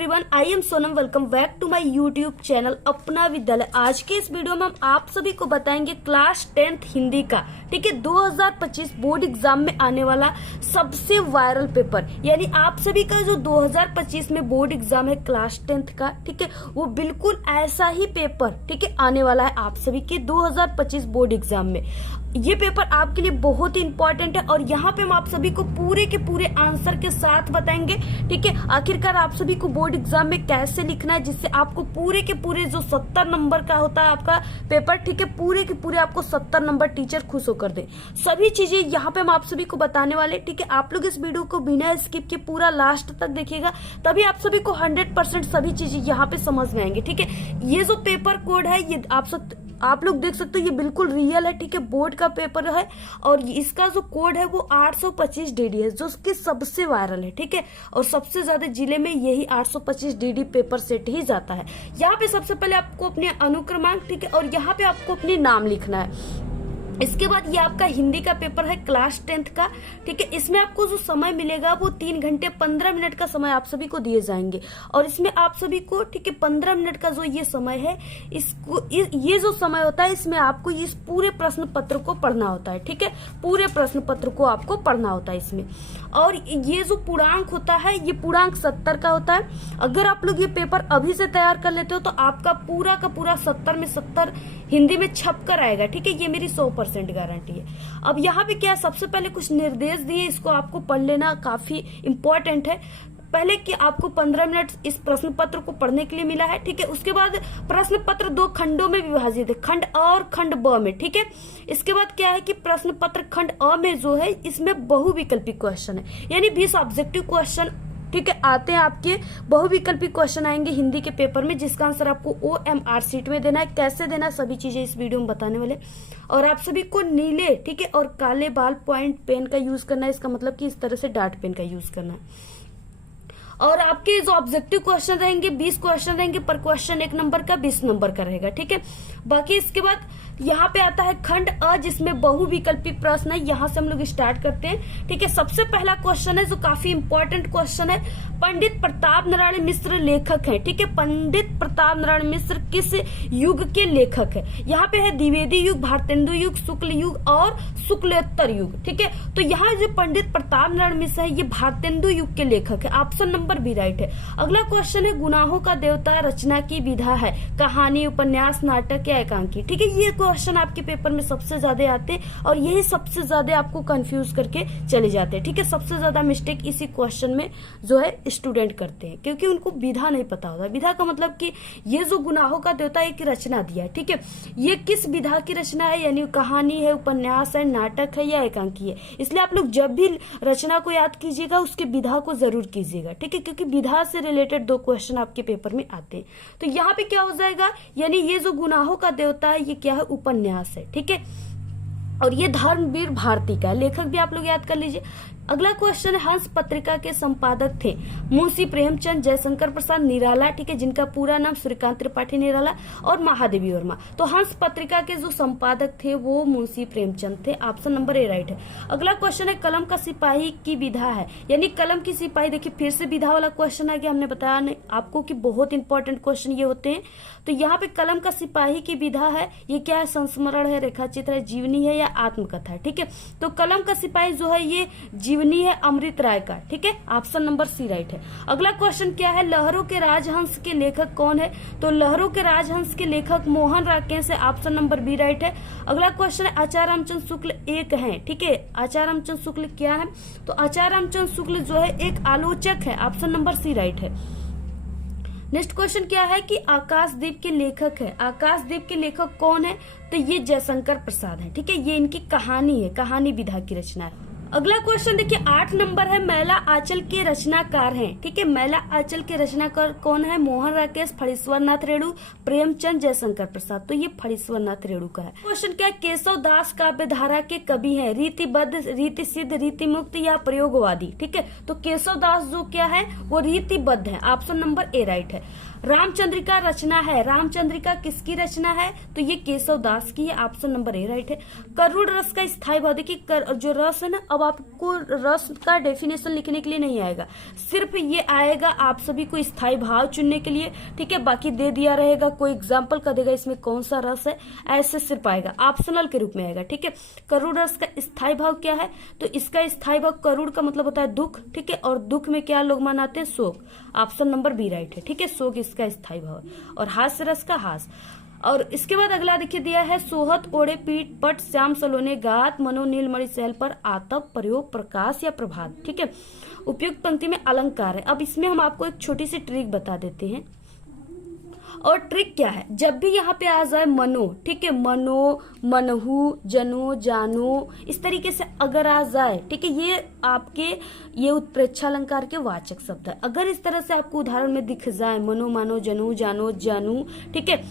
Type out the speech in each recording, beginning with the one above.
Everyone, I am Sonam. Welcome back to my YouTube channel Apna Vidyalaya. आज के इस वीडियो में हम आप सभी को बताएंगे क्लास 10th हिंदी का, ठीक है, 2025 बोर्ड एग्जाम में आने वाला सबसे वायरल पेपर। यानी आप सभी का जो 2025 में बोर्ड एग्जाम है क्लास 10th का, ठीक है, वो बिल्कुल ऐसा ही पेपर, ठीक है, आने वाला है आप सभी के 2025 बोर्ड एग्जाम में। ये पेपर आपके लिए बहुत ही इंपॉर्टेंट है और यहाँ पे हम आप सभी को पूरे के पूरे आंसर के साथ बताएंगे, ठीक है। आखिरकार आप सभी को बोर्ड एग्जाम में कैसे लिखना है जिससे आपको पूरे के पूरे जो 70 नंबर का होता है आपका पेपर, ठीक है, पूरे के पूरे आपको 70 नंबर टीचर खुश होकर दे। सभी चीजें यहाँ पे हम आप सभी को बताने वाले, ठीक है। आप लोग इस वीडियो को बिना स्किप के पूरा लास्ट तक देखिएगा, तभी आप सभी को 100% सभी चीजें यहाँ पे समझ में आएंगे, ठीक है। ये जो पेपर कोड है ये आप लोग देख सकते हो, ये बिल्कुल रियल है, ठीक है, बोर्ड का पेपर है और इसका जो कोड है वो 825 DD है, जो कि सबसे वायरल है, ठीक है। और सबसे ज्यादा जिले में यही 825 DD पेपर सेट ही जाता है। यहाँ पे सबसे पहले आपको अपने अनुक्रमांक, ठीक है, और यहाँ पे आपको अपने नाम लिखना है। इसके बाद ये आपका हिंदी का पेपर है क्लास 10th का, ठीक है। इसमें आपको जो समय मिलेगा वो 3 घंटे 15 मिनट का समय आप सभी को दिए जाएंगे और इसमें आप सभी को, ठीक है, 15 मिनट का जो ये समय है, इसको ये जो समय होता है इसमें आपको इस पूरे प्रश्न पत्र को पढ़ना होता है, ठीक है। पूरे प्रश्न पत्र को आपको पढ़ना होता है इसमें। और ये जो पूर्णांक होता है ये पूर्णांक 70 का होता है। अगर आप लोग ये पेपर अभी से तैयार कर लेते हो तो आपका पूरा का पूरा 70 में 70 हिंदी में छप कर आएगा, ठीक है। ये मेरी 100% गारंटी है। अब यहाँ पे क्या, सबसे पहले कुछ निर्देश दिए, इसको आपको पढ़ लेना काफी इंपॉर्टेंट है। पहले कि आपको 15 मिनट इस प्रश्न पत्र को पढ़ने के लिए मिला है, ठीक है। उसके बाद प्रश्न पत्र 2 खंडों में विभाजित है, खंड अ और खंड ब में, ठीक है। इसके बाद क्या है कि प्रश्न पत्र खंड अ में जो है इसमें बहुविकल्पी क्वेश्चन है, यानी 20 ऑब्जेक्टिव क्वेश्चन, ठीक है, आते हैं। आपके बहुविकल्पी क्वेश्चन आएंगे हिंदी के पेपर में जिसका आंसर आपको OMR शीट में देना है। कैसे देना है सभी चीजें इस वीडियो में बताने वाले। और आप सभी को नीले, ठीक है, और काले बाल पॉइंट पेन का यूज करना है। इसका मतलब कि इस तरह से डार्ट पेन का यूज करना है। और आपके जो ऑब्जेक्टिव क्वेश्चन रहेंगे 20 क्वेश्चन रहेंगे, पर क्वेश्चन 1 नंबर का 20 नंबर का रहेगा, ठीक है। बाकी इसके बाद यहाँ पे आता है खंड अ जिसमें बहुविकल्पी प्रश्न है। यहाँ से हम लोग स्टार्ट करते हैं, ठीक है। सबसे पहला क्वेश्चन है जो काफी इंपॉर्टेंट क्वेश्चन है। पंडित प्रताप नारायण मिश्र लेखक है, ठीक है। पंडित प्रताप नारायण मिश्र किस युग के लेखक है? यहाँ पे है द्विवेदी युग, भारतेंदु युग, शुक्ल युग और शुक्लोत्तर युग, ठीक है। तो यहाँ जो पंडित प्रताप नारायण मिश्र है ये भारतेंदु युग के लेखक है। ऑप्शन नंबर बी राइट है। अगला क्वेश्चन है गुनाहों का देवता रचना की विधा है, कहानी, उपन्यास, नाटक या एकांकी, ठीक है। ये क्वेश्चन आपके पेपर में सबसे ज्यादा आते हैं और यही सबसे ज्यादा आपको कंफ्यूज करके चले जाते हैं, ठीक है। सबसे ज्यादा मिस्टेक इसी क्वेश्चन में जो है स्टूडेंट करते हैं क्योंकि उनको विधा नहीं पता होता। विधा का मतलब कि ये जो गुनाहों का देवता एक रचना दिया है, ठीक है, ये किस विधा की रचना है, यानी कहानी है, उपन्यास है, नाटक है या एकांकी है। इसलिए आप लोग जब भी रचना को याद कीजिएगा उसके विधा को जरूर कीजिएगा, ठीक है, क्योंकि विधा से रिलेटेड 2 क्वेश्चन आपके पेपर में आते हैं। तो यहाँ पे क्या हो जाएगा, यानी ये जो गुनाहों का देवता है ये क्या है, उपन्यास है, ठीक है। और ये धर्मवीर भारती का लेखक भी आप लोग याद कर लीजिए। अगला क्वेश्चन है हंस पत्रिका के संपादक थे मुंशी प्रेमचंद, जयशंकर प्रसाद निराला, ठीक है, जिनका पूरा नाम सूर्यकांत त्रिपाठी निराला और महादेवी वर्मा। तो हंस पत्रिका के जो संपादक थे वो मुंशी प्रेमचंद थे। ऑप्शन नंबर ए राइट है। अगला क्वेश्चन है कलम का सिपाही की विधा है, यानी कलम की सिपाही। देखिए फिर से विधा वाला क्वेश्चन आ गया। हमने बताया नहीं आपको कि बहुत इंपॉर्टेंट क्वेश्चन ये होते हैं। तो यहाँ पे कलम का सिपाही की विधा है, ये क्या है, संस्मरण है, रेखाचित्र है, जीवनी है या आत्मकथा है, ठीक है। तो कलम का सिपाही जो है ये जीवनी है अमृत राय का, ठीक है। ऑप्शन नंबर सी राइट है। अगला क्वेश्चन क्या है, लहरों के राजहंस के लेखक कौन है? तो लहरों के राजहंस के लेखक मोहन राकेश है। ऑप्शन नंबर बी राइट है। अगला क्वेश्चन है आचार्य रामचंद्र शुक्ल एक है, ठीक है। आचार्य रामचंद्र शुक्ल क्या है? तो आचार्य रामचंद्र शुक्ल जो है एक आलोचक है। ऑप्शन नंबर सी राइट है। नेक्स्ट क्वेश्चन क्या है कि आकाशदीप के लेखक है। आकाशदीप के लेखक कौन है? तो ये जयशंकर प्रसाद है, ठीक है। ये इनकी कहानी है, कहानी विधा की रचना है। अगला क्वेश्चन देखिए 8 नंबर है, मैला आंचल के रचनाकार हैं, ठीक है। मैला आंचल के रचनाकार कौन है? मोहन राकेश, फणीश्वर नाथ रेणु, प्रेमचंद, जयशंकर प्रसाद। तो ये फणीश्वर नाथ रेणु का है। क्वेश्चन क्या है, केशव दास काव्य धारा के कवि हैं, रीतिबद्ध, रीति सिद्ध, रीति मुक्त या प्रयोगवादी, ठीक है। तो केशव दास जो क्या है वो रीतिबद्ध है। ऑप्शन नंबर ए राइट है। रामचंद्रिका रचना है, रामचंद्रिका किसकी रचना है? तो ये केशव दास की है। ऑप्शन नंबर ए राइट है। करुण रस का स्थायी भाव, देखिए जो रस है ना, अब अब आपको रस का डेफिनेशन लिखने के लिए नहीं आएगा, सिर्फ ये आएगा आप सभी को स्थायी भाव चुनने के लिए, ठीक है। बाकी दे दिया रहेगा, कोई एग्जाम्पल कर देगा इसमें कौन सा रस है, ऐसे सिर्फ आएगा, ऑप्शनल के रूप में आएगा, ठीक है। करुण रस का स्थायी भाव क्या है, तो इसका स्थायी भाव, करुण का मतलब होता है दुख, ठीक है, और दुख में क्या लोग मनाते हैं, शोक। ऑप्शन नंबर बी राइट है, ठीक है, शोक इसका स्थायी भाव है। और हास्य रस का हास। और इसके बाद अगला देखिए दिया है, सोहत ओढ़े पीठ पट श्याम सलोने गात मनो नीलमणि सहल पर आतप प्रयोग प्रकाश या प्रभात, ठीक है। उपयुक्त पंक्ति में अलंकार है। अब इसमें हम आपको एक छोटी सी ट्रिक बता देते हैं। और ट्रिक क्या है, जब भी यहाँ पे आ जाए मनो, ठीक है, मनो, मनहु, जनो, जानो, इस तरीके से अगर आ जाए, ठीक है, ये आपके ये उत्प्रेक्षालंकार के वाचक शब्द है। अगर इस तरह से आपको उदाहरण में दिख जाए, मनो, मानो, जनु, जानो, जानू, ठीक है,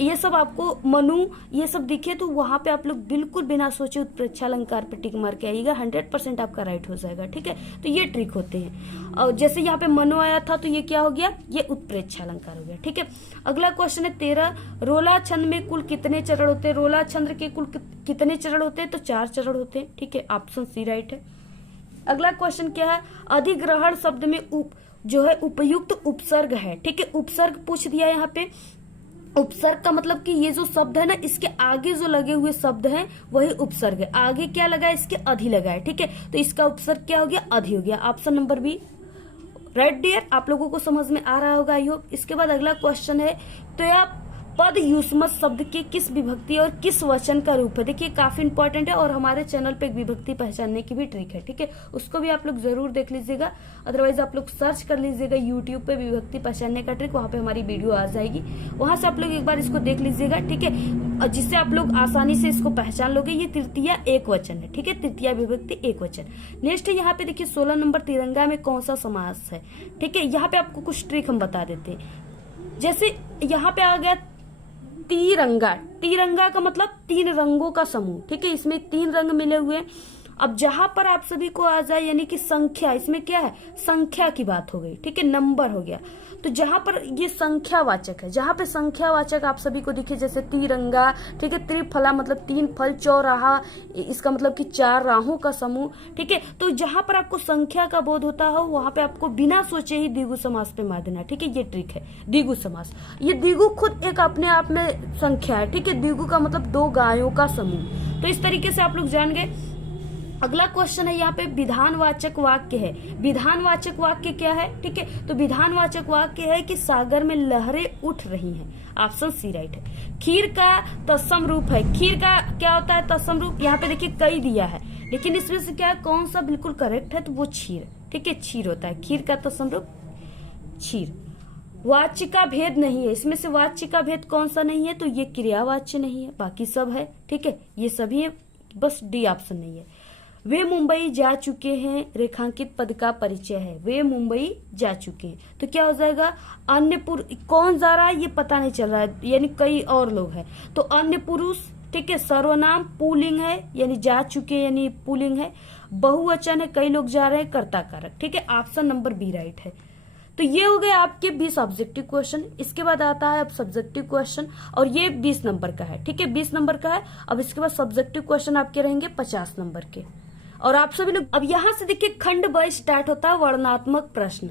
ये सब आपको मनु ये सब दिखे, तो वहां पे आप लोग बिल्कुल बिना सोचे उत्प्रेक्षालंकार पे टिक मार के आइएगा, 100% आपका राइट हो जाएगा, ठीक है। तो ये ट्रिक होते हैं। और जैसे यहाँ पे मनो आया था तो ये क्या हो गया, ये उत्प्रेक्षालंकार हो गया, ठीक है। अगला क्वेश्चन है 13, रोला छंद में कुल कितने चरण होते हैं। रोला छंद के कुल कितने चरण होते हैं, तो 4 चरण होते हैं, ठीक है, ऑप्शन सी राइट है। अगला क्वेश्चन क्या है, अधिग्रहण शब्द में जो है उपयुक्त उपसर्ग है, ठीक है, उपसर्ग पूछ दिया यहाँ पे। उपसर्ग का मतलब कि ये जो शब्द है ना, इसके आगे जो लगे हुए शब्द हैं वही उपसर्ग है। आगे क्या लगा है, इसके अधि लगा है, ठीक है, तो इसका उपसर्ग क्या हो गया, अधि हो गया। Option number B right dear. आप लोगों को समझ में आ रहा होगा आई होप। इसके बाद अगला क्वेश्चन है, तो यह पद युष्मत शब्द के किस विभक्ति और किस वचन का रूप है। देखिए काफी इंपॉर्टेंट है और हमारे चैनल पे एक विभक्ति पहचानने की भी ट्रिक है, ठीक है, उसको भी आप लोग जरूर देख लीजिएगा। अदरवाइज आप लोग सर्च कर लीजिएगा यूट्यूब पे विभक्ति पहचानने का ट्रिक, वहां पे हमारी वीडियो आ जाएगी, वहां से आप लोग एक बार इसको देख लीजिएगा, ठीक है, जिससे आप लोग आसानी से इसको पहचान लोगे। ये तृतीया एक वचन है, ठीक है, तृतीया विभक्ति एक वचन। नेक्स्ट है यहाँ पे देखिए 16 नंबर, तिरंगा में कौन सा समास है, ठीक है। यहाँ पे आपको कुछ ट्रिक हम बता देते हैं। जैसे यहाँ पे आ गया तिरंगा, तिरंगा का मतलब 3 रंगों का समूह, ठीक है, इसमें 3 रंग मिले हुए। अब जहां पर आप सभी को आ जाए यानी कि संख्या, इसमें क्या है, संख्या की बात हो गई, ठीक है, नंबर हो गया। तो जहां पर ये संख्यावाचक है, जहां पे संख्यावाचक आप सभी को दिखे, जैसे तिरंगा, ठीक है, त्रिफला मतलब 3 फल, चौराहा इसका मतलब कि 4 राहों का समूह, ठीक है। तो जहां पर आपको संख्या का बोध होता हो वहां पे आपको बिना सोचे ही द्विगु समास पे मार देना, ठीक है, ये ट्रिक है द्विगु समास। ये द्विगु खुद एक अपने आप में संख्या है, ठीक है, द्विगु का मतलब 2 गायों का समूह। तो इस तरीके से आप लोग जान गए। अगला क्वेश्चन है यहाँ पे विधानवाचक वाक्य है। विधानवाचक वाक्य क्या है, ठीक है, तो विधानवाचक वाक्य है कि सागर में लहरें उठ रही हैं। ऑप्शन सी राइट है। खीर का तत्सम रूप है। खीर का क्या होता है तत्सम रूप, यहाँ पे देखिए कई दिया है, लेकिन इसमें से क्या कौन सा बिल्कुल करेक्ट है, तो वो क्षीर, ठीक है, क्षीर होता है। खीर का तत्सम रूप क्षीर। वाच्य का भेद नहीं है, इसमें से वाच्य का भेद कौन सा नहीं है, तो ये क्रियावाच्य नहीं है, बाकी सब है, ठीक है, ये सभी है, बस डी ऑप्शन नहीं है। वे मुंबई जा चुके हैं, रेखांकित पद का परिचय है। वे मुंबई जा चुके हैं, तो क्या हो जाएगा, अन्य पुरुष, कौन जा रहा है ये पता नहीं चल रहा है, यानी कई और लोग हैं, तो अन्य पुरुष, ठीक है, सर्वनाम पुल्लिंग है, यानी जा चुके यानी पुल्लिंग है। बहुवचन है, कई लोग जा रहे हैं, कर्ता कारक, ठीक है, ऑप्शन नंबर बी राइट है। तो ये हो गए आपके 20 ऑब्जेक्टिव क्वेश्चन। इसके बाद आता है अब सब्जेक्टिव क्वेश्चन, और ये 20 नंबर का है, ठीक है, 20 नंबर का है। अब इसके बाद सब्जेक्टिव क्वेश्चन आपके रहेंगे 50 नंबर के। और आप सभी लोग अब यहाँ से देखिए खंड ब स्टार्ट होता है वर्णनात्मक प्रश्न,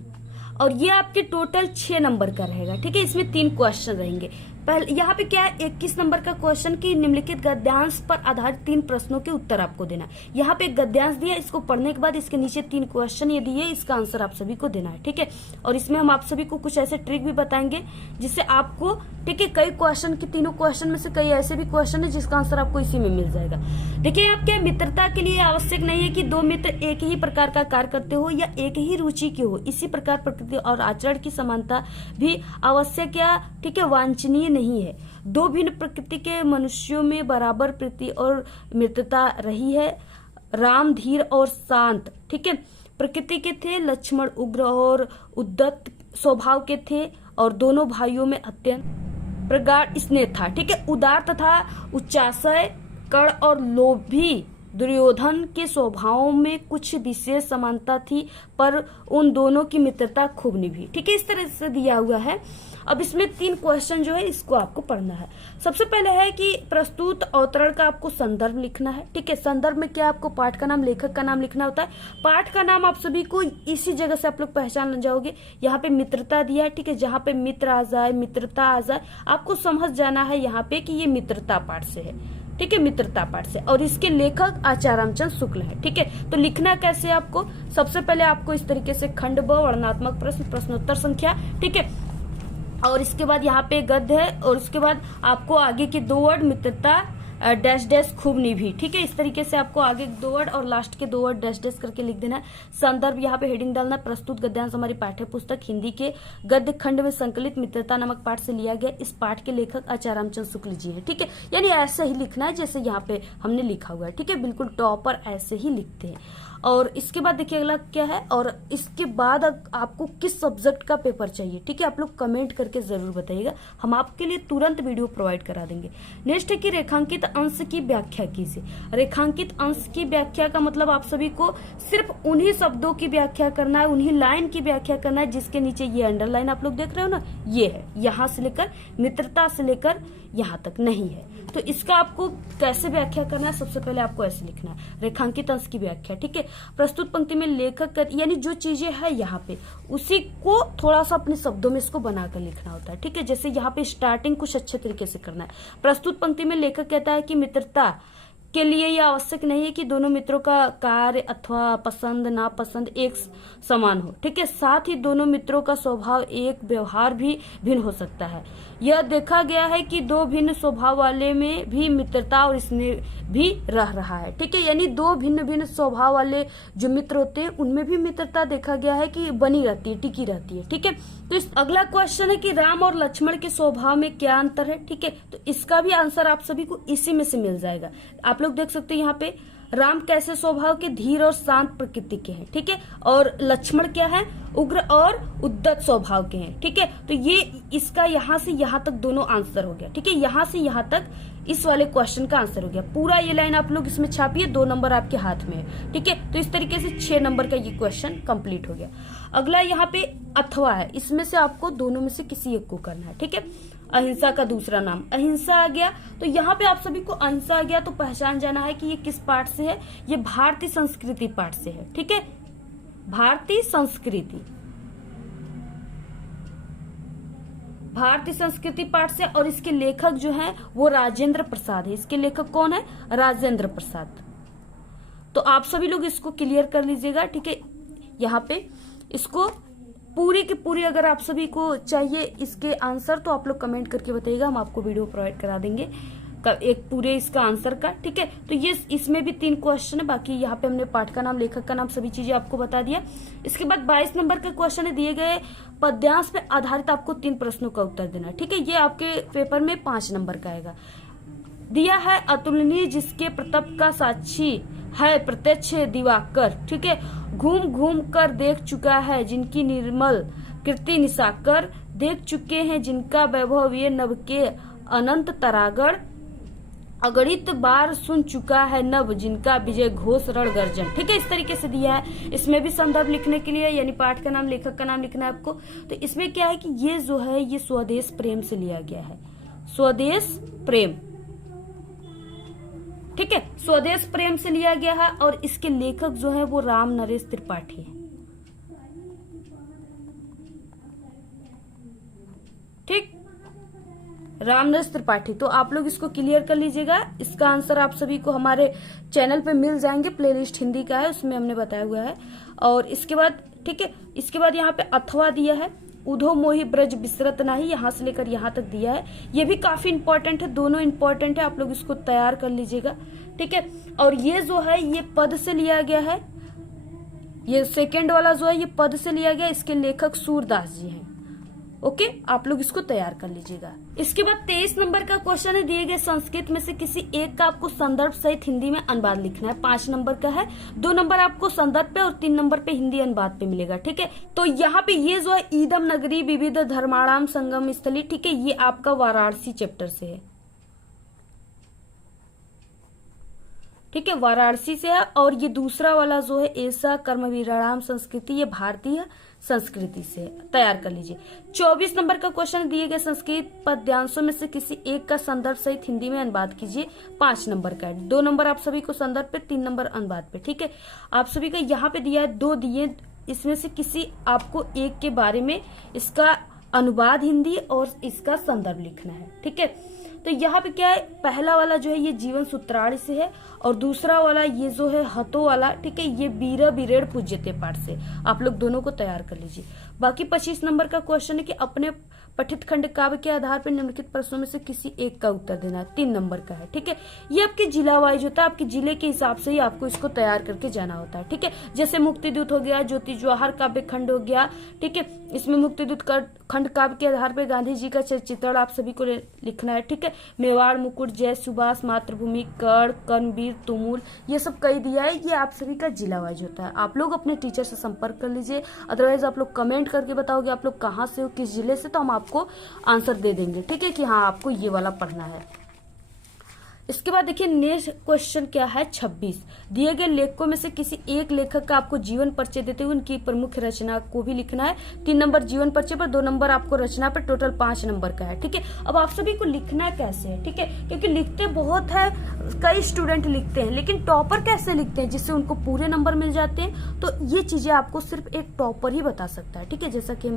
और ये आपके टोटल 6 नंबर का रहेगा, ठीक है, इसमें 3 क्वेश्चन रहेंगे। पहले यहाँ पे क्या है 21 नंबर का क्वेश्चन की निम्नलिखित गद्यांश पर आधारित 3 प्रश्नों के उत्तर आपको देना। यहाँ पे एक गद्यांश दिया, इसको पढ़ने के बाद इसके नीचे 3 क्वेश्चन ये दिए, इसका आंसर आप सभी को देना है, ठीक है। और इसमें हम आप सभी को कुछ ऐसे ट्रिक भी बताएंगे जिससे आपको, ठीक है, कई क्वेश्चन की, तीनों क्वेश्चन में से कई ऐसे भी क्वेश्चन है जिसका आंसर आपको इसी में मिल जाएगा। देखिए आप क्या, मित्रता के लिए आवश्यक नहीं है कि 2 मित्र एक ही प्रकार का कार्य करते हो या एक ही रुचि के हो। इसी प्रकार प्रकृति और आचरण की समानता भी आवश्यक या, ठीक है, वांछनीय नहीं है। 2 भिन्न प्रकृति के मनुष्यों में बराबर प्रीति और मित्रता रही है। राम धीर और शांत, ठीक है, प्रकृति के थे। लक्ष्मण उग्र और उद्दत स्वभाव के थे, और दोनों भाइयों में अत्यंत प्रगाढ़ स्नेह था, ठीक है। उदार तथा उच्चाशय, कड़ और लोभी दुर्योधन के स्वभाव में कुछ विशेष समानता थी, पर उन दोनों की मित्रता खूब निभी। ठीक है, इस तरह से दिया हुआ है। अब इसमें 3 क्वेश्चन जो है इसको आपको पढ़ना है। सबसे पहले है कि प्रस्तुत अवतरण का आपको संदर्भ लिखना है। ठीक है, संदर्भ में क्या आपको पाठ का नाम, लेखक का नाम लिखना होता है। पाठ का नाम आप सभी को इसी जगह से आप लोग पहचान जाओगे। यहाँ पे मित्रता दिया है। ठीक है, जहाँ पे मित्र आ जाए, मित्रता आ जाए, आपको समझ जाना है यहाँ पे कि ये मित्रता पाठ से है। ठीक है, मित्रता पाठ से, और इसके लेखक आचार्य रामचंद्र शुक्ल है। ठीक है, तो लिखना कैसे आपको, सबसे पहले आपको इस तरीके से खंड ब, वर्णनात्मक प्रश्न, प्रश्नोत्तर संख्या। ठीक है, और इसके बाद यहाँ पे गद्य है, और उसके बाद आपको आगे के 2 वर्ड मित्रता डैश डैश खूब निभी। ठीक है, इस तरीके से आपको आगे 2 वर्ड और लास्ट के 2 वर्ड डैश डैश करके लिख देना है। संदर्भ यहाँ पे हेडिंग डालना, प्रस्तुत गद्यांश हमारी पाठ्य पुस्तक हिंदी के गद्य खंड में संकलित मित्रता नामक पाठ से लिया गया। इस पाठ के लेखक आचार्य रामचंद्र शुक्ल जी हैं। ठीक है, यानी ऐसे ही लिखना है जैसे यहाँ पे हमने लिखा हुआ है। ठीक है, बिल्कुल टॉपर ऐसे ही लिखते हैं। और इसके बाद देखिए अगला क्या है, और इसके बाद आपको किस सब्जेक्ट का पेपर चाहिए। ठीक है, आप लोग कमेंट करके जरूर बताइएगा, हम आपके लिए तुरंत वीडियो प्रोवाइड करा देंगे। नेक्स्ट है कि रेखांकित अंश की व्याख्या कीजिए। रेखांकित अंश की व्याख्या का मतलब आप सभी को सिर्फ उन्हीं शब्दों की व्याख्या करना है, उन्हीं लाइन की व्याख्या करना है जिसके नीचे ये अंडरलाइन आप लोग देख रहे हो ना, ये है, यहाँ से लेकर मित्रता से लेकर यहाँ तक नहीं है। तो इसका आपको कैसे व्याख्या करना है, सबसे पहले आपको ऐसे लिखना है, रेखांकित अंश की व्याख्या। ठीक है, प्रस्तुत पंक्ति में लेखक यानी जो चीजें है यहाँ पे उसी को थोड़ा सा अपने शब्दों में इसको बनाकर लिखना होता है। ठीक है, जैसे यहाँ पे स्टार्टिंग कुछ अच्छे तरीके से करना है। प्रस्तुत पंक्ति में लेखक कहता है कि मित्रता के लिए यह आवश्यक नहीं है कि दोनों मित्रों का कार्य अथवा पसंद नापसंद एक समान हो। ठीक है, साथ ही दोनों मित्रों का स्वभाव एक व्यवहार भी भिन्न हो सकता है। यह देखा गया है कि 2 भिन्न स्वभाव वाले में भी मित्रता और स्नेह भी रह रहा है। ठीक है, यानी 2 भिन्न भिन्न स्वभाव वाले जो मित्र होते हैं उनमें भी मित्रता देखा गया है कि बनी रहती है, टिकी रहती है। ठीक है, तो इस अगला क्वेश्चन है कि राम और लक्ष्मण के स्वभाव में क्या अंतर है। ठीक है, तो इसका भी आंसर आप सभी को इसी में से मिल जाएगा। आप लोग देख सकते हैं यहाँ पे राम कैसे स्वभाव के, धीर और शांत प्रकृति के हैं। ठीक है, और लक्ष्मण क्या है, उग्र और उद्दत स्वभाव के हैं। ठीक है, तो ये इसका यहाँ से यहाँ तक दोनों आंसर हो गया। ठीक है, यहाँ से यहाँ तक इस वाले क्वेश्चन का आंसर हो गया। पूरा ये लाइन आप लोग इसमें छापिए, 2 नंबर आपके हाथ में है। ठीक है, तो इस तरीके से 6 नंबर का ये क्वेश्चन कंप्लीट हो गया। अगला यहाँ पे अथवा है, इसमें से आपको दोनों में से किसी एक को करना है। ठीक है, अहिंसा का दूसरा नाम अहिंसा आ गया, तो यहाँ पे आप सभी को अहिंसा आ गया तो पहचान जाना है कि ये किस पाठ से है, ये भारतीय संस्कृति पाठ से है। ठीक है, भारतीय संस्कृति, भारतीय संस्कृति पाठ से, और इसके लेखक जो हैं वो राजेंद्र प्रसाद है। इसके लेखक कौन है, राजेंद्र प्रसाद। तो आप सभी लोग इसको क्लियर कर लीजिएगा। ठीक है, यहाँ पे इसको पूरी की पूरी अगर आप सभी को चाहिए इसके आंसर तो आप लोग कमेंट करके बताइएगा, हम आपको वीडियो प्रोवाइड करा देंगे एक पूरे इसका आंसर का। ठीक है, तो ये इसमें भी 3 क्वेश्चन है, बाकी यहाँ पे हमने पाठ का नाम, लेखक का नाम, सभी चीजें आपको बता दिया। इसके बाद 22 नंबर का क्वेश्चन है, दिए गए पद्यांश पे आधारित आपको 3 प्रश्नों का उत्तर देना। ठीक है, ये आपके पेपर में 5 नंबर का आएगा। दिया है अतुलनीय जिसके प्रताप का साक्षी है प्रत्यक्ष दिवाकर। ठीक है, घूम घूम कर देख चुका है जिनकी निर्मल कीर्ति निशाकर, देख चुके हैं जिनका वैभव ये नभ के अनंत तरागढ़, अगणित बार सुन चुका है नभ जिनका विजय घोष रण गर्जन। ठीक है, इस तरीके से दिया है। इसमें भी संदर्भ लिखने के लिए यानी पाठ का नाम, लेखक का नाम लिखना है आपको। तो इसमें क्या है कि ये जो है ये स्वदेश प्रेम से लिया गया है, स्वदेश प्रेम। ठीक है, स्वदेश प्रेम से लिया गया है, और इसके लेखक जो है वो राम नरेश त्रिपाठी है। ठीक, राम नरेश त्रिपाठी। तो आप लोग इसको क्लियर कर लीजिएगा। इसका आंसर आप सभी को हमारे चैनल पे मिल जाएंगे, प्लेलिस्ट हिंदी का है, उसमें हमने बताया हुआ है। और इसके बाद ठीक है, इसके बाद यहाँ पे अथवा दिया है, उधो मोहि ब्रज बिसरत नाही, यहाँ से लेकर यहाँ तक दिया है। ये भी काफी इंपॉर्टेंट है, दोनों इंपॉर्टेंट है, आप लोग इसको तैयार कर लीजिएगा। ठीक है, और ये जो है ये पद से लिया गया है, ये सेकंड वाला जो है ये पद से लिया गया, इसके लेखक सूरदास जी हैं। ओके, आप लोग इसको तैयार कर लीजिएगा। इसके बाद 23 नंबर का क्वेश्चन है, दिए गए संस्कृत में से किसी एक का आपको संदर्भ सहित हिंदी में अनुवाद लिखना है। 5 नंबर का है, 2 नंबर आपको संदर्भ पे और 3 नंबर पे हिंदी अनुवाद पे मिलेगा। ठीक है, तो यहाँ पे ये जो है ईदम नगरी विविध धर्माणाम संगम स्थली, ठीक है, ये आपका वाराणसी चैप्टर से है। ठीक है, वाराणसी से है। और ये दूसरा वाला जो है ऐसा कर्मवीराराम संस्कृति, ये भारतीय संस्कृति से। तैयार कर लीजिए। 24 नंबर का क्वेश्चन, दिए गए संस्कृत पद्यांशों में से किसी एक का संदर्भ सहित हिंदी में अनुवाद कीजिए। 5 नंबर का है। 2 नंबर आप सभी को संदर्भ पे, 3 नंबर अनुवाद पे। ठीक है, आप सभी का यहाँ पे दिया है 2 दिए, इसमें से किसी आपको एक के बारे में इसका अनुवाद हिंदी और इसका संदर्भ लिखना है। ठीक है, तो यहाँ पे क्या है, पहला वाला जो है ये जीवन सूत्राणी से है और दूसरा वाला ये जो है हतो वाला, ठीक है, ये बीरा बीरेड़ पूज्यते पाठ से। आप लोग दोनों को तैयार कर लीजिए। बाकी 25 नंबर का क्वेश्चन है कि अपने पठित खंड काव्य के आधार पर निम्नलिखित प्रश्नों में से किसी एक का उत्तर देना है। 3 नंबर का है। ठीक है, ये आपके जिला वाइज होता है, आपके जिले के हिसाब से ही आपको इसको तैयार करके जाना होता है। ठीक है, जैसे मुक्तिदूत हो गया, ज्योति जवाहर काव्य खंड हो गया। ठीक है, इसमें मुक्तिदूत खंड काव्य के आधार पर गांधी जी का चित्रण आप सभी को लिखना है। ठीक है, मेवाड़, मुकुट, जय सुभाष, मातृभूमि, कर्ण, कर्मवीर, तुमुल, ये सब कई दिया है। ये आप सभी का जिला वाइज होता है। आप लोग अपने टीचर से संपर्क कर लीजिए, अदरवाइज आप लोग कमेंट करके बताओगे आप लोग कहाँ से हो, किस जिले से, तो हम आपको आंसर दे देंगे। ठीक है, कि हाँ आपको ये वाला पढ़ना है। इसके बाद देखिए नेक्स्ट क्वेश्चन क्या है, 26। दिए गए लेखकों में से किसी एक लेखक का आपको जीवन परिचय देते हुए उनकी प्रमुख रचना को भी लिखना है। 3 नंबर जीवन परिचय पर, 2 नंबर आपको रचना पर, टोटल 5 नंबर का है। ठीक है, अब आप सभी को लिखना कैसे है, ठीक है, क्योंकि लिखते बहुत है, कई स्टूडेंट लिखते हैं, लेकिन टॉपर कैसे लिखते हैं जिससे उनको पूरे नंबर मिल जाते हैं, तो ये चीजें आपको सिर्फ एक टॉपर ही बता सकता है। ठीक है, जैसा कि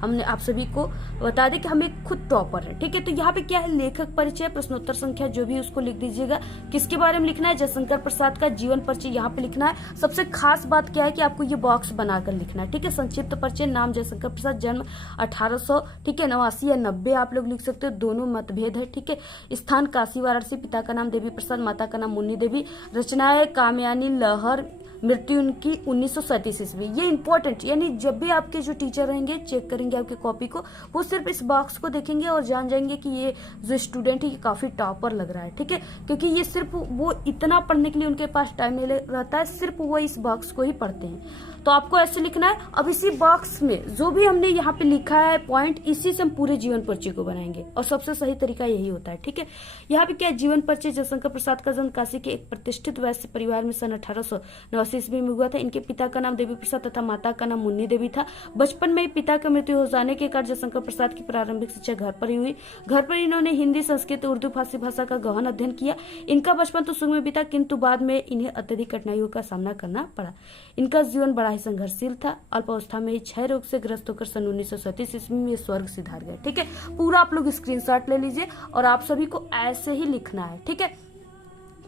हमने आप सभी को बता दें कि हम एक खुद टॉपर है। ठीक है, तो यहाँ पे क्या है, लेखक परिचय, प्रश्नोत्तर संख्या जो भी उसको दीजिएगा। किसके बारे में लिखना है, जयशंकर प्रसाद का जीवन परिचय यहाँ पे लिखना है। सबसे खास बात क्या है कि आपको ये बॉक्स बनाकर लिखना है। ठीक है, संक्षिप्त परिचय, नाम जयशंकर प्रसाद, जन्म 1800, ठीक है, 89 या 90 आप लोग लिख सकते हो, दोनों मतभेद है। ठीक है, स्थान काशी वाराणसी, पिता का नाम देवी प्रसाद, माता का नाम मुन्नी देवी, रचनाएं कामयानी लहर, मृत्यु उनकी 1937 ईस्वी। ये इंपॉर्टेंट, यानी जब भी आपके जो टीचर रहेंगे चेक करेंगे आपकी कॉपी को, वो सिर्फ इस बॉक्स को देखेंगे और जान जाएंगे कि ये जो स्टूडेंट है ये काफी टॉपर लग रहा है। ठीक है, क्योंकि ये सिर्फ वो इतना पढ़ने के लिए उनके पास टाइम नहीं रहता है, सिर्फ वो इस बॉक्स को ही पढ़ते हैं। तो आपको ऐसे लिखना है। अब इसी बॉक्स में जो भी हमने यहाँ पे लिखा है पॉइंट, इसी से हम पूरे जीवन परिचय को बनाएंगे और सबसे सही तरीका यही होता है। ठीक है, यहाँ पे क्या है, जीवन परिचय, जयशंकर प्रसाद का जन्म काशी के एक प्रतिष्ठित वैश्य परिवार में सन 1889 ईस्वी में हुआ था। इनके पिता का नाम देवी प्रसाद तथा माता का नाम मुन्नी देवी था। बचपन में ही पिता का मृत्यु हो जाने के कारण जयशंकर प्रसाद की प्रारंभिक शिक्षा घर पर ही हुई। घर पर इन्होंने हिंदी, संस्कृत, उर्दू, फारसी भाषा का गहन अध्ययन किया। इनका बचपन तो सुख में बीता, किंतु बाद में इन्हें अत्यधिक कठिनाइयों का सामना करना पड़ा। इनका जीवन बड़ा ही संघर्षशील था। अल्पावस्था में ही क्षय रोग से ग्रस्त होकर सन 1937 ईस्वी में स्वर्ग सिधार गए। ठीक है, पूरा आप लोग स्क्रीनशॉट ले लीजिए और आप सभी को ऐसे ही लिखना है। ठीक है,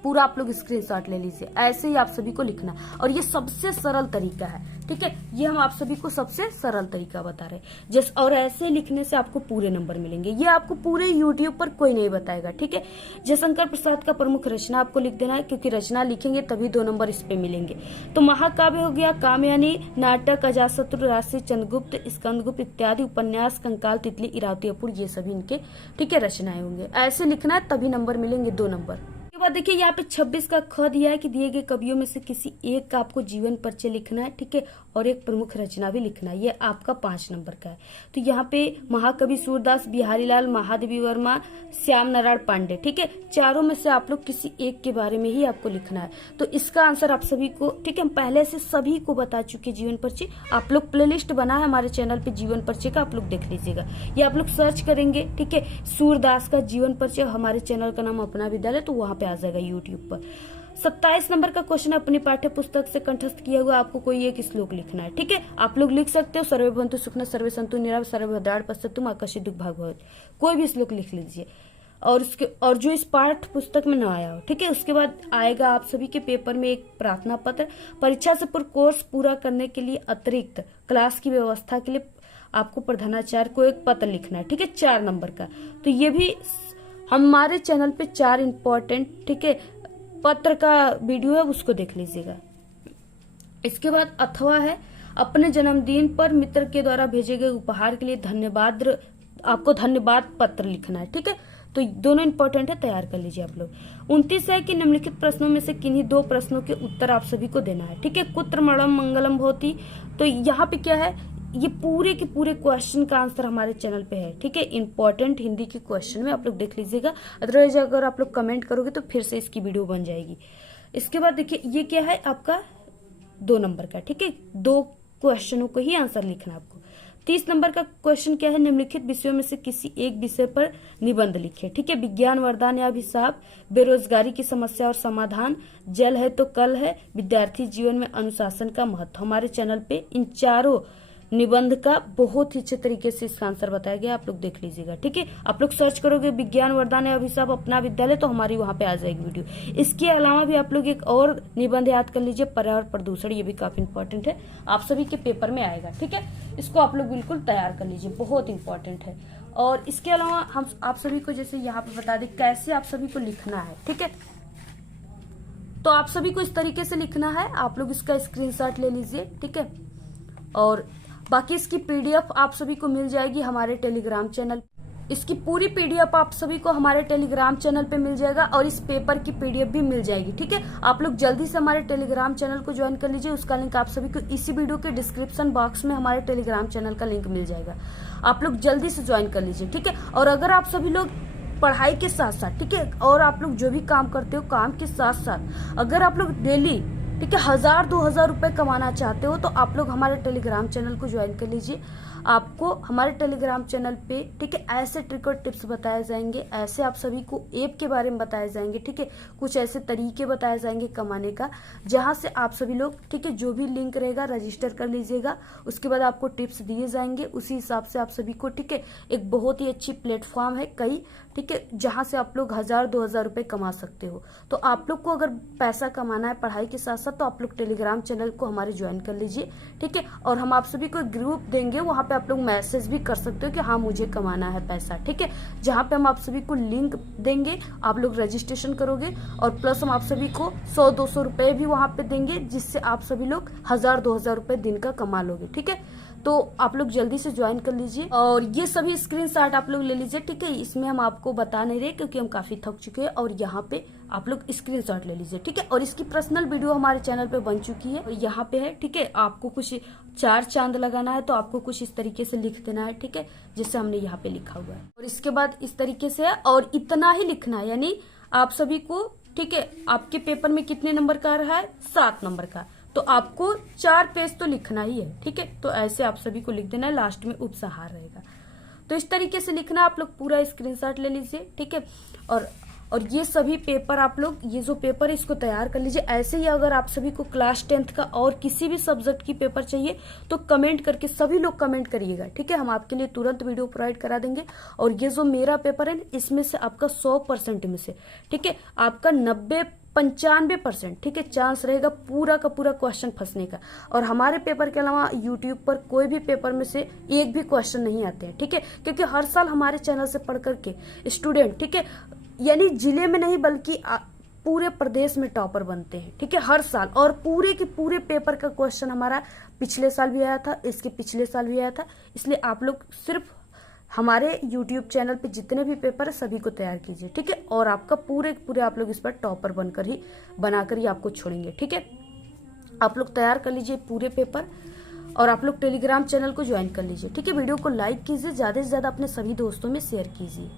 पूरा आप लोग स्क्रीनशॉट ले लीजिए, ऐसे ही आप सभी को लिखना। और ये सबसे सरल तरीका है। ठीक है, ये हम आप सभी को सबसे सरल तरीका बता रहे हैं। जैसे और ऐसे लिखने से आपको पूरे नंबर मिलेंगे। ये आपको पूरे यूट्यूब पर कोई नहीं बताएगा। ठीक है, जयशंकर प्रसाद का प्रमुख रचना आपको लिख देना है, क्योंकि रचना लिखेंगे तभी 2 नंबर इस पे मिलेंगे। तो महाकाव्य हो गया, कामयानी, नाटक, अजातशत्रु, राशि, चंद्रगुप्त, स्कंदगुप्त इत्यादि, उपन्यास, कंकाल, तितली, इरावती अपूर्व, ये सभी इनके ठीक है रचनाएं होंगे। ऐसे लिखना है तभी नंबर मिलेंगे, 2 नंबर। बाद देखिए यहाँ पे 26 का ख दिया है कि दिए गए कवियों में से किसी एक का आपको जीवन परिचय लिखना है। ठीक है, और एक प्रमुख रचना भी लिखना है। ये आपका 5 नंबर का है। तो यहाँ पे महाकवि सूरदास, बिहारी लाल, महादेवी वर्मा, श्याम नारायण पांडे, ठीक है, चारों में से आप लोग किसी एक के बारे में ही आपको लिखना है। तो इसका आंसर आप सभी को, ठीक है, हम पहले से सभी को बता चुके जीवन परिचय। आप लोग प्लेलिस्ट बना है हमारे चैनल पे जीवन परिचय का, आप लोग देख लीजिएगा। ये आप लोग सर्च करेंगे, ठीक है, सूरदास का जीवन परिचय, हमारे चैनल का नाम अपना विद्यालय, तो वहां पे आ जाएगा यूट्यूब पर। 27 नंबर का क्वेश्चन अपनी पाठ्य पुस्तक से कंठस्थ किया हुआ आपको कोई एक श्लोक लिखना है। ठीक है, आप लोग लिख सकते हो, सर्वे भवन्तु सुखिनः, सर्वे सन्तु निरामयाः, सर्वे भद्राणि पश्यन्तु मा कश्चित् दुःखभाग् भवेत्। कोई भी श्लोक लिख लीजिए और जो इस पाठ पुस्तक में न आया हो। ठीक है, उसके बाद आएगा आप सभी के पेपर में एक प्रार्थना पत्र। परीक्षा से पूर्व कोर्स पूरा करने के लिए अतिरिक्त क्लास की व्यवस्था के लिए आपको प्रधानाचार्य को एक पत्र लिखना है। ठीक है, 4 नंबर का। तो ये भी हमारे चैनल पे 4 इम्पोर्टेंट, ठीक है, पत्र का वीडियो है, उसको देख लीजिएगा। इसके बाद अथवा है, अपने जन्मदिन पर मित्र के द्वारा भेजे गए उपहार के लिए धन्यवाद, आपको धन्यवाद पत्र लिखना है। ठीक है, तो दोनों इंपॉर्टेंट है, तैयार कर लीजिए आप लोग। 29 है कि निम्नलिखित प्रश्नों में से किन्हीं 2 प्रश्नों के उत्तर आप सभी को देना है। ठीक है, कुत्र मरणम मंगलम भवति। तो यहाँ पे क्या है, ये पूरे के पूरे क्वेश्चन का आंसर हमारे चैनल पे है। ठीक है, इंपॉर्टेंट हिंदी के क्वेश्चन में आप लोग देख लीजिएगा। अदरवाइज अगर आप लोग कमेंट करोगे तो फिर से इसकी वीडियो बन जाएगी। इसके बाद देखिए ये क्या है आपका 2 नंबर का, ठीक है, 2 क्वेश्चनों को ही आंसर लिखना है आपको। 30 नंबर का क्वेश्चन क्या है, निम्नलिखित विषयों में से किसी एक विषय पर निबंध लिखे, ठीक है। विज्ञान वरदान या अभिशाप, बेरोजगारी की समस्या और समाधान, जल है तो कल है, विद्यार्थी जीवन में अनुशासन का महत्व। हमारे चैनल पे इन चारों निबंध का बहुत ही अच्छे तरीके से इसका आंसर बताया गया, आप लोग देख लीजिएगा, ठीक है। आप लोग सर्च करोगे विज्ञान वरदान या अभिशाप अपना विद्यालय, तो हमारी वहां पे आ जाएगी वीडियो। इसके अलावा भी आप लोग एक और निबंध याद कर लीजिए, पर्यावरण प्रदूषण, ये भी काफी इंपॉर्टेंट है, आप सभी के पेपर में आएगा, ठीक है। इसको आप लोग बिल्कुल तैयार कर लीजिए, बहुत इंपॉर्टेंट है। और इसके अलावा हम आप सभी को जैसे यहाँ पे बता दें कैसे आप सभी को लिखना है, ठीक है। तो आप सभी को इस तरीके से लिखना है, आप लोग इसका स्क्रीनशॉट ले लीजिए, ठीक है। और बाकी इसकी पीडीएफ आप सभी को मिल जाएगी हमारे टेलीग्राम चैनल। इसकी पूरी पीडीएफ आप सभी को हमारे टेलीग्राम चैनल पे मिल जाएगा और इस पेपर की पीडीएफ भी मिल जाएगी, ठीक है। आप लोग जल्दी से हमारे टेलीग्राम चैनल को ज्वाइन कर लीजिए, उसका लिंक आप सभी को इसी वीडियो के डिस्क्रिप्शन बॉक्स में हमारे टेलीग्राम चैनल का लिंक मिल जाएगा, आप लोग जल्दी से ज्वाइन कर लीजिए, ठीक है। और अगर आप सभी लोग पढ़ाई के साथ साथ, ठीक है, और आप लोग जो भी काम करते हो काम के साथ साथ अगर आप लोग डेली, ठीक है, 1000-2000 रुपए कमाना चाहते हो तो आप लोग हमारे टेलीग्राम चैनल को ज्वाइन कर लीजिए। आपको हमारे टेलीग्राम चैनल पे, ठीक है, ऐसे ट्रिक और टिप्स बताए जाएंगे, ऐसे आप सभी को ऐप के बारे में बताए जाएंगे, ठीक है, कुछ ऐसे तरीके बताए जाएंगे कमाने का, जहां से आप सभी लोग, ठीक है, जो भी लिंक रहेगा रजिस्टर कर लीजिएगा, उसके बाद आपको टिप्स दिए जाएंगे, उसी हिसाब से आप सभी को, ठीक है, एक बहुत ही अच्छी प्लेटफॉर्म है कई, ठीक है, जहां से आप लोग 1000-2000 रुपए कमा सकते हो। तो आप लोग को अगर पैसा कमाना है पढ़ाई के साथ साथ तो आप लोग टेलीग्राम चैनल को हमारे ज्वाइन कर लीजिए, ठीक है। और हम आप सभी को ग्रुप देंगे, वहां पे आप लोग मैसेज भी कर सकते हो कि हाँ मुझे कमाना है पैसा, ठीक है, जहां पे हम आप सभी को लिंक देंगे, आप लोग रजिस्ट्रेशन करोगे और प्लस हम आप सभी को 100-200 रुपए भी वहां पे देंगे, जिससे आप सभी लोग 1000-2000 रुपए दिन का कमा लोगे, ठीक है। तो आप लोग जल्दी से ज्वाइन कर लीजिए और ये सभी स्क्रीनशॉट आप लोग ले लीजिए, ठीक है। इसमें हम आपको बता नहीं रहे क्योंकि हम काफी थक चुके हैं, और यहाँ पे आप लोग स्क्रीनशॉट ले लीजिए, ठीक है। और इसकी पर्सनल वीडियो हमारे चैनल पे बन चुकी है, यहाँ पे है, ठीक है। आपको कुछ 4 चांद लगाना है तो आपको कुछ इस तरीके से लिख देना है, ठीक है, जैसे हमने यहाँ पे लिखा हुआ है। और इसके बाद इस तरीके से है और इतना ही लिखना है, यानी आप सभी को, ठीक है, आपके पेपर में कितने नंबर का रहा है, 7 नंबर का, तो आपको 4 पेज तो लिखना ही है, ठीक है। तो ऐसे आप सभी को लिख देना है, लास्ट में उपसंहार रहेगा। तो इस तरीके से लिखना, आप लोग पूरा स्क्रीनशॉट ले लीजिए, ठीक है। और ये सभी पेपर आप लोग, ये जो पेपर है इसको तैयार कर लीजिए। ऐसे ही अगर आप सभी को क्लास 10th का और किसी भी सब्जेक्ट की पेपर चाहिए तो कमेंट करके सभी लोग कमेंट करिएगा, ठीक है, हम आपके लिए तुरंत वीडियो प्रोवाइड करा देंगे। और ये जो मेरा पेपर है इसमें से आपका 100% में से, ठीक है, आपका 95%, ठीक है, चांस रहेगा पूरा का पूरा क्वेश्चन फंसने का। और हमारे पेपर के अलावा यूट्यूब पर कोई भी पेपर में से एक भी क्वेश्चन नहीं आते हैं, ठीक है, क्योंकि हर साल हमारे चैनल से पढ़ करके स्टूडेंट, ठीक है, यानी जिले में नहीं बल्कि पूरे प्रदेश में टॉपर बनते हैं, ठीक है, हर साल। और पूरे के पूरे पेपर का क्वेश्चन हमारा पिछले साल भी आया था, इसके पिछले साल भी आया था, इसलिए आप लोग सिर्फ हमारे YouTube चैनल पे जितने भी पेपर है सभी को तैयार कीजिए, ठीक है। और आपका पूरे आप लोग इस पर टॉपर बनाकर ही आपको छोड़ेंगे, ठीक है। आप लोग तैयार कर लीजिए पूरे पेपर और आप लोग टेलीग्राम चैनल को ज्वाइन कर लीजिए, ठीक है। वीडियो को लाइक कीजिए, ज्यादा से ज्यादा अपने सभी दोस्तों में शेयर कीजिए।